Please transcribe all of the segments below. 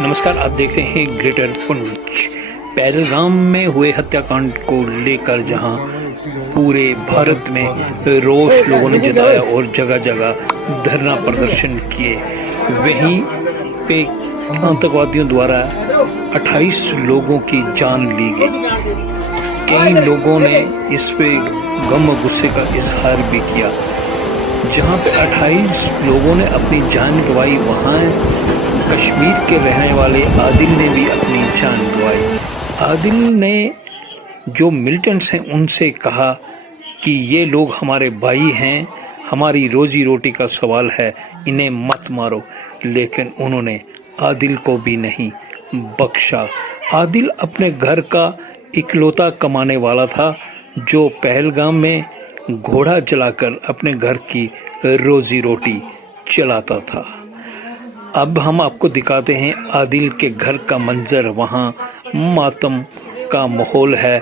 नमस्कार, आप देख रहे हैं ग्रेटर पुंछ। पहलगाम में हुए हत्याकांड को लेकर जहां पूरे भारत में रोष लोगों ने जताया और जगह जगह धरना प्रदर्शन किए, वहीं पे आतंकवादियों द्वारा 28 लोगों की जान ली गई। कई लोगों ने इस पे गम और गुस्से का इजहार भी किया। जहां पे 28 लोगों ने अपनी जान गंवाई, वहां कश्मीर के रहने वाले आदिल ने भी अपनी जान गंवाई। आदिल ने जो मिलिटेंट्स हैं उनसे कहा कि ये लोग हमारे भाई हैं, हमारी रोजी रोटी का सवाल है, इन्हें मत मारो, लेकिन उन्होंने आदिल को भी नहीं बख्शा। आदिल अपने घर का इकलौता कमाने वाला था जो पहलगाम में घोड़ा जलाकर अपने घर की रोजी रोटी चलाता था। अब हम आपको दिखाते हैं आदिल के घर का मंजर। वहाँ मातम का माहौल है।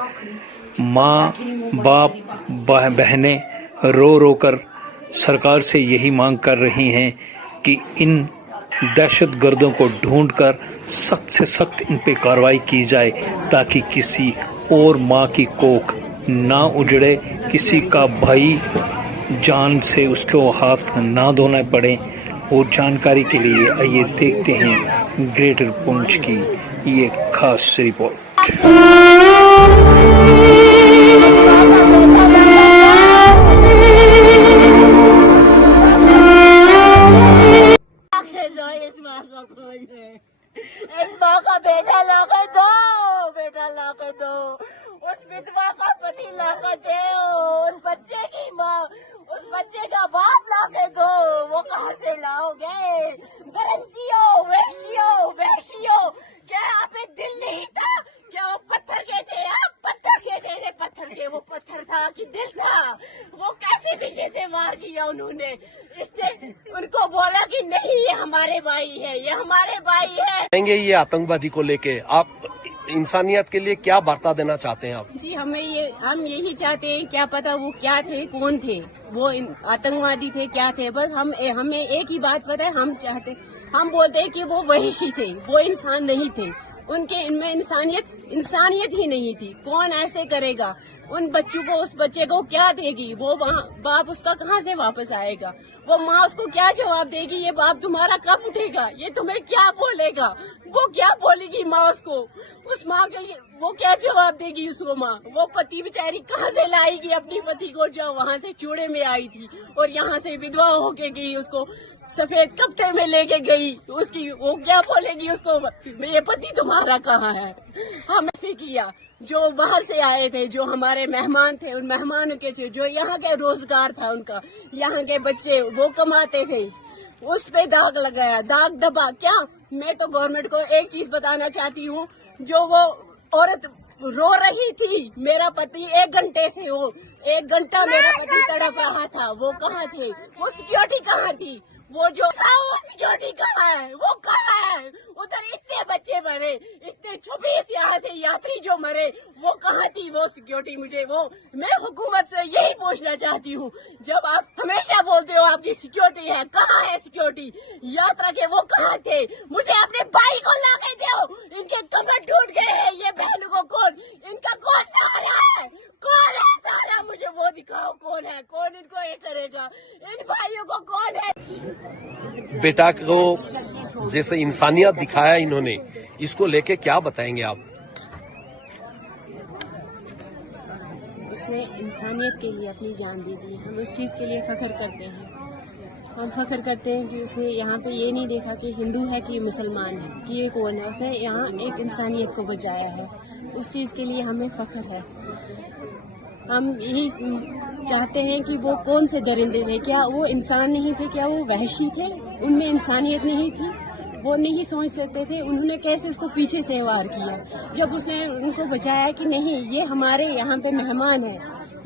माँ बाप बहनें रो रो कर सरकार से यही मांग कर रही हैं कि इन दहशतगर्दों को ढूंढकर सख्त से सख्त इन पे कार्रवाई की जाए, ताकि किसी और माँ की कोख ना उजड़े, किसी का भाई जान से उसको हाथ ना धोना पड़े। और जानकारी के लिए आइए देखते हैं ग्रेटर पुंछ की ये खास रिपोर्ट। इस माँ का बेटा ला कर दो, बेटा ला कर दो, उस विधवा का पति ला कर दो, उस बच्चे की माँ, उस बच्चे का बाप ला के दो। वो कहाँ से लाओगे? गलंतियों, वैशियों, क्या आप एक दिल नहीं था? क्या वो पत्थर के थे? आप पत्थर के थे? पत्थर के, वो पत्थर था कि दिल था? वो कैसे पीछे से मार दिया उन्होंने? इसने उनको बोला कि नहीं, ये हमारे भाई है, ये हमारे भाई है। ये आतंकवादी को लेके आप इंसानियत के लिए क्या वार्ता देना चाहते हैं आप? जी, हम यही चाहते हैं, क्या पता वो क्या थे, कौन थे, वो आतंकवादी थे, क्या थे, बस हमें एक ही बात पता है, हम बोलते हैं कि वो वहिशी थे, वो इंसान नहीं थे, उनके इनमें इंसानियत ही नहीं थी। कौन ऐसे करेगा? उन बच्चों को, उस बच्चे को क्या देगी वो? बाप उसका कहाँ से वापस आएगा? वो माँ उसको क्या जवाब देगी? ये बाप तुम्हारा कब उठेगा? ये तुम्हें क्या बोलेगा? वो क्या बोलेगी माँ उसको? उस माँ के वो क्या जवाब देगी उसको माँ? वो पति बेचारी कहाँ से लाएगी अपनी पति को, जो वहाँ से चूड़े में आई थी और यहाँ से विधवा होके गई, उसको सफेद कपड़े में लेके गई, उसकी वो क्या बोलेगी उसको? ये पति तुम्हारा कहाँ है? हम ऐसे किया। जो बाहर से आए थे, जो हमारे मेहमान थे, उन मेहमानों के जो यहाँ के रोजगार था उनका, यहाँ के बच्चे वो कमाते थे, उस पे दाग लगाया, दाग दबा। क्या मैं तो गवर्नमेंट को एक चीज बताना चाहती हूँ, जो वो औरत रो रही थी, मेरा पति 1 घंटे से, वो 1 घंटा मेरा पति तड़प रहा था, वो कहाँ थे? वो सिक्योरिटी कहाँ थी? वो सिक्योरिटी कहाँ है? वो कहाँ है? उधर इतने बच्चे मरे, इतने 26 यहाँ से यात्री जो मरे, वो कहाँ थी वो सिक्योरिटी? मैं हुकूमत से यही पूछना चाहती हूँ, जब आप हमेशा बोलते हो आपकी सिक्योरिटी है, कहाँ है सिक्योरिटी? यात्रा के वो कहाँ थे? मुझे अपने भाई को ला के दो, इनके कमर टूट गए हैं, ये बहनों को इनका कौन सहारा है? कौन है सहारा? मुझे वो दिखाओ, कौन है? कौन इनको ये करेगा? इन भाइयों को कौन है? बेटा को जैसे इंसानियत दिखाया इन्होंने, इसको लेके क्या बताएंगे आप? उसने इंसानियत के लिए अपनी जान दे दी, हम उस चीज के लिए फख्र करते हैं। हम फख्र करते हैं कि उसने यहाँ पे ये नहीं देखा कि हिंदू है कि मुसलमान है, कि ये कौन है। उसने यहाँ एक इंसानियत को बचाया है, उस चीज के लिए हमें फख्र है। हम यही चाहते हैं कि वो कौन से दरिंदे थे? क्या वो इंसान नहीं थे? क्या वो वहशी थे? उनमें इंसानियत नहीं थी? वो नहीं समझ सकते थे? उन्होंने कैसे उसको पीछे से वार किया, जब उसने उनको बचाया कि नहीं, ये हमारे यहाँ पे मेहमान है,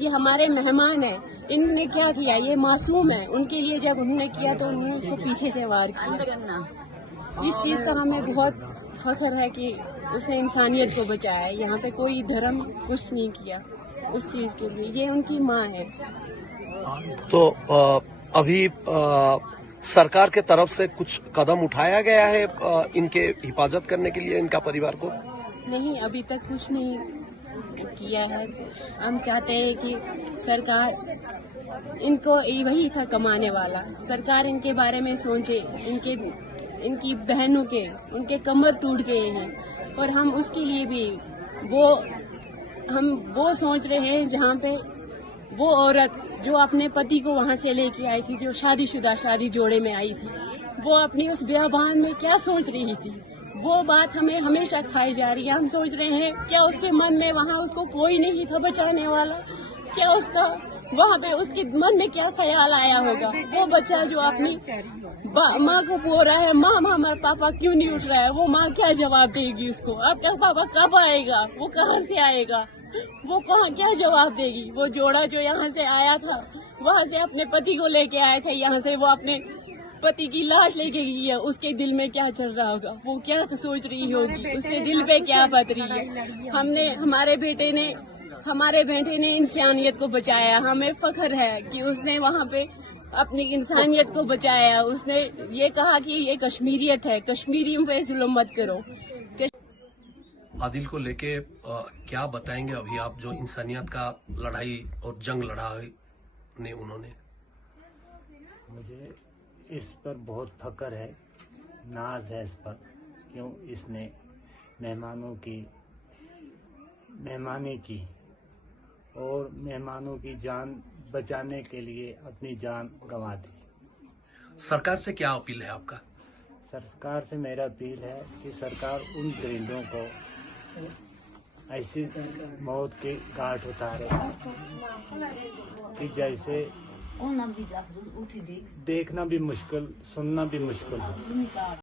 ये हमारे मेहमान है, इन्होंने क्या किया, ये मासूम है। उनके लिए जब उन्होंने किया तो उन्होंने उसको पीछे से वार किया। इस चीज का हमें बहुत फख्र है कि उसने इंसानियत को बचाया। यहाँ पे कोई धर्म कुछ नहीं किया उस चीज के लिए। ये उनकी माँ है। तो अभी सरकार के तरफ से कुछ कदम उठाया गया है इनके हिफाजत करने के लिए इनका परिवार को? नहीं, अभी तक कुछ नहीं किया है। हम चाहते हैं कि सरकार इनको, वही था कमाने वाला, सरकार इनके बारे में सोचे। इनकी बहनों के उनके कमर टूट गए हैं और हम उसके लिए भी वो सोच रहे हैं जहाँ पे वो औरत जो अपने पति को वहाँ से लेके आई थी, जो शादी जोड़े में आई थी, वो अपनी उस बियाबान में क्या सोच रही थी, वो बात हमें हमेशा खाई जा रही है। हम सोच रहे हैं क्या उसके मन में वहाँ उसको कोई नहीं था बचाने वाला? क्या उसका वहाँ पे उसके मन में क्या ख्याल आया होगा? वो बच्चा जो अपनी माँ को बोल रहा है, माँ हमारा पापा क्यों नहीं उठ रहा है, वो माँ क्या जवाब देगी उसको? आपका पापा कब आएगा? वो कहाँ से आएगा? वो कहाँ क्या जवाब देगी? वो जोड़ा जो यहाँ से आया था, वहाँ से अपने पति को लेके आए थे, यहाँ से वो अपने पति की लाश लेके गई है। उसके दिल में क्या चल रहा होगा? वो क्या सोच रही होगी? उसके दिल पे क्या बत रही है? हमारे बेटे ने इंसानियत को बचाया। हमें फख्र है कि उसने वहाँ पे अपनी इंसानियत को बचाया। उसने ये कहा कि ये कश्मीरियत है, कश्मीरियों पे जुल्म मत करो। आदिल को लेके क्या बताएंगे अभी आप, जो इंसानियत का लड़ाई और जंग लड़ा है उन्होंने? मुझे इस पर बहुत फख्र है, नाज है इस पर, क्यों इसने मेहमानी की और मेहमानों की जान बचाने के लिए अपनी जान गंवा दी। सरकार से क्या अपील है आपका? सरकार से मेरा अपील है कि सरकार उन परिंदों को ऐसी मौत के घाट उतारे कि जैसे देखना भी मुश्किल, सुनना भी मुश्किल हो।